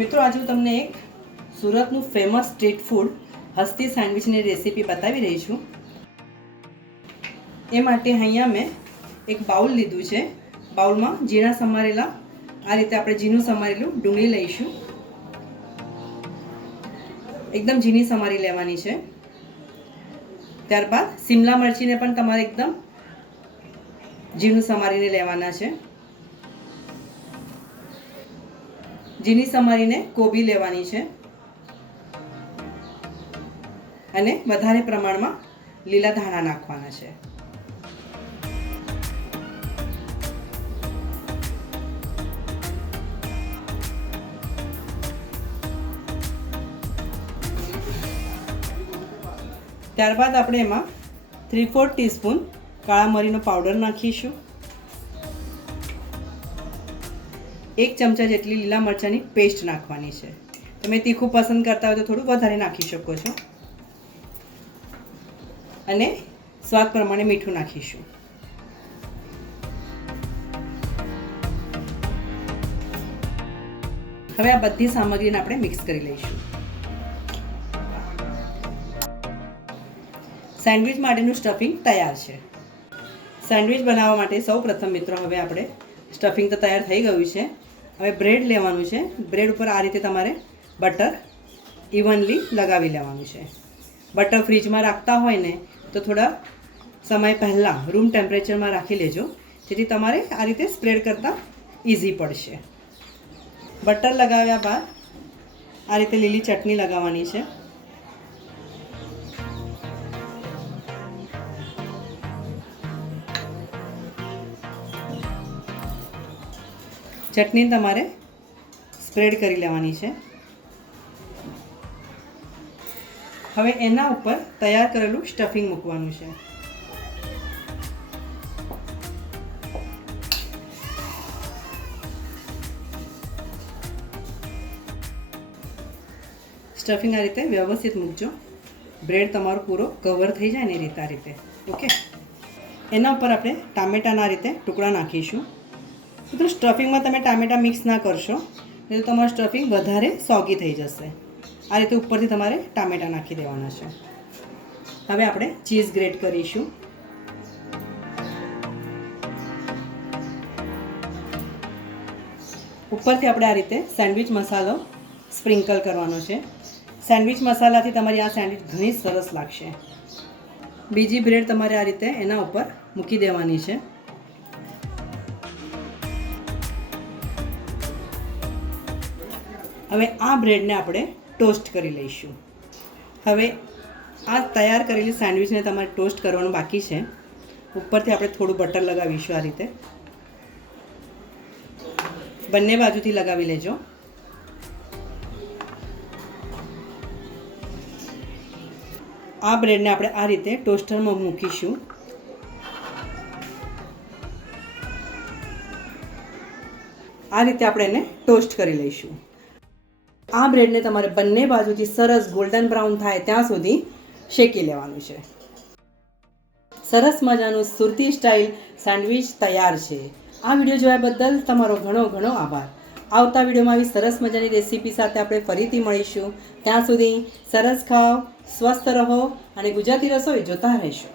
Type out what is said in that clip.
મિત્રો આજે હું તમને એક સુરતનું ફેમસ સ્ટ્રીટ ફૂડ હસ્તી સેન્ડવિચની રેસીપી બતાવી રહી છું। એ માટે અહીંયા મેં એક બાઉલ લીધું છે। બાઉલમાં ઝીણા સમારેલા આ રીતે આપણે ઝીણું સમારેલું ડુંગળી લઈશું। એકદમ ઝીણી સમારી લેવાની છે। ત્યારબાદ શિમલા મરચીને પણ તમારે એકદમ ઝીણું સમારીને લેવાના છે। ઝીણી સમારીને કોબી લેવાની છે અને વધારે પ્રમાણમાં લીલા ધાણા નાખવાના છે। ત્યારબાદ આપણે એમાં 3/4 ટીસ્પૂન કાળા મરીનો પાવડર નાખીશું। 1 ચમચા જેટલી લીલા મરચાંની પેસ્ટ નાખવાની છે। તમે તીખું પસંદ કરતા હોય તો થોડું વધારે નાખી શકો છો અને સ્વાદ પ્રમાણે મીઠું નાખીશું। હવે આ બધી સામગ્રીને આપણે મિક્સ કરી લઈશું। સેન્ડવિચ માટેનું સ્ટફિંગ તૈયાર છે। સેન્ડવિચ બનાવવા માટે સૌપ્રથમ મિત્રો હવે આપણે સ્ટફિંગ તો તૈયાર થઈ ગયું છે। હવે બ્રેડ લેવાનું છે। બ્રેડ ઉપર આ રીતે તમારે બટર ઇવનલી લગાવી લેવાનું છે। બટર ફ્રીજમાં રાખતા હોય ને તો થોડા સમય પહેલાં રૂમ ટેમ્પરેચરમાં રાખી લેજો, જેથી તમારે આ રીતે સ્પ્રેડ કરતાં ઇઝી પડશે। બટર લગાવ્યા બાદ આ રીતે લીલી ચટણી લગાવવાની છે। ચટણી તમારે સ્પ્રેડ કરી લેવાની છે। હવે એના ઉપર તૈયાર કરેલું સ્ટફિંગ મૂકવાનું છે। સ્ટફિંગ આ રીતે વ્યવસ્થિત મૂકજો, બ્રેડ તમારો પૂરો કવર થઈ જાય ને એ રીતે આ રીતે ઓકે। એના ઉપર આપણે ટામેટાના રીતે ટુકડા નાખીશું। મિત્રો સ્ટફિંગમાં તમે ટામેટાં મિક્સ ના કરશો નહીં તો તમારું સ્ટફિંગ વધારે સોગી થઈ જશે। આ રીતે ઉપરથી તમારે ટામેટાં નાખી દેવાના છે। હવે આપણે ચીઝ ગ્રેટ કરીશું। ઉપરથી આપણે આ રીતે સેન્ડવિચ મસાલો સ્પ્રિંકલ કરવાનો છે। સેન્ડવિચ મસાલાથી તમારી આ સેન્ડવિચ ઘણી સરસ લાગશે। બીજી બ્રેડ તમારે આ રીતે એના ઉપર મૂકી દેવાની છે। હવે આ બ્રેડને આપણે ટોસ્ટ કરી લઈશું। હવે આ તૈયાર કરેલી સેન્ડવિચને તમારે ટોસ્ટ કરવાનું બાકી છે। ઉપરથી આપણે થોડું બટર લગાવીશું આ રીતે, બંને બાજુથી લગાવી લેજો। આ બ્રેડને આપણે આ રીતે ટોસ્ટરમાં મૂકીશું। આ રીતે આપણે એને ટોસ્ટ કરી લઈશું। આ બ્રેડને તમારે બંને બાજુથી સરસ ગોલ્ડન બ્રાઉન થાય ત્યાં સુધી શેકી લેવાનું છે। સરસ મજાનું સુરતી સ્ટાઇલ સેન્ડવિચ તૈયાર છે। આ વિડીયો જોયા બદલ તમારો ઘણો ઘણો આભાર। આવતા વિડીયોમાં આવી સરસ મજાની રેસીપી સાથે આપણે ફરીથી મળીશું। ત્યાં સુધી સરસ ખાઓ, સ્વસ્થ રહો અને ગુજરાતી રસોઈ જોતા રહેશો।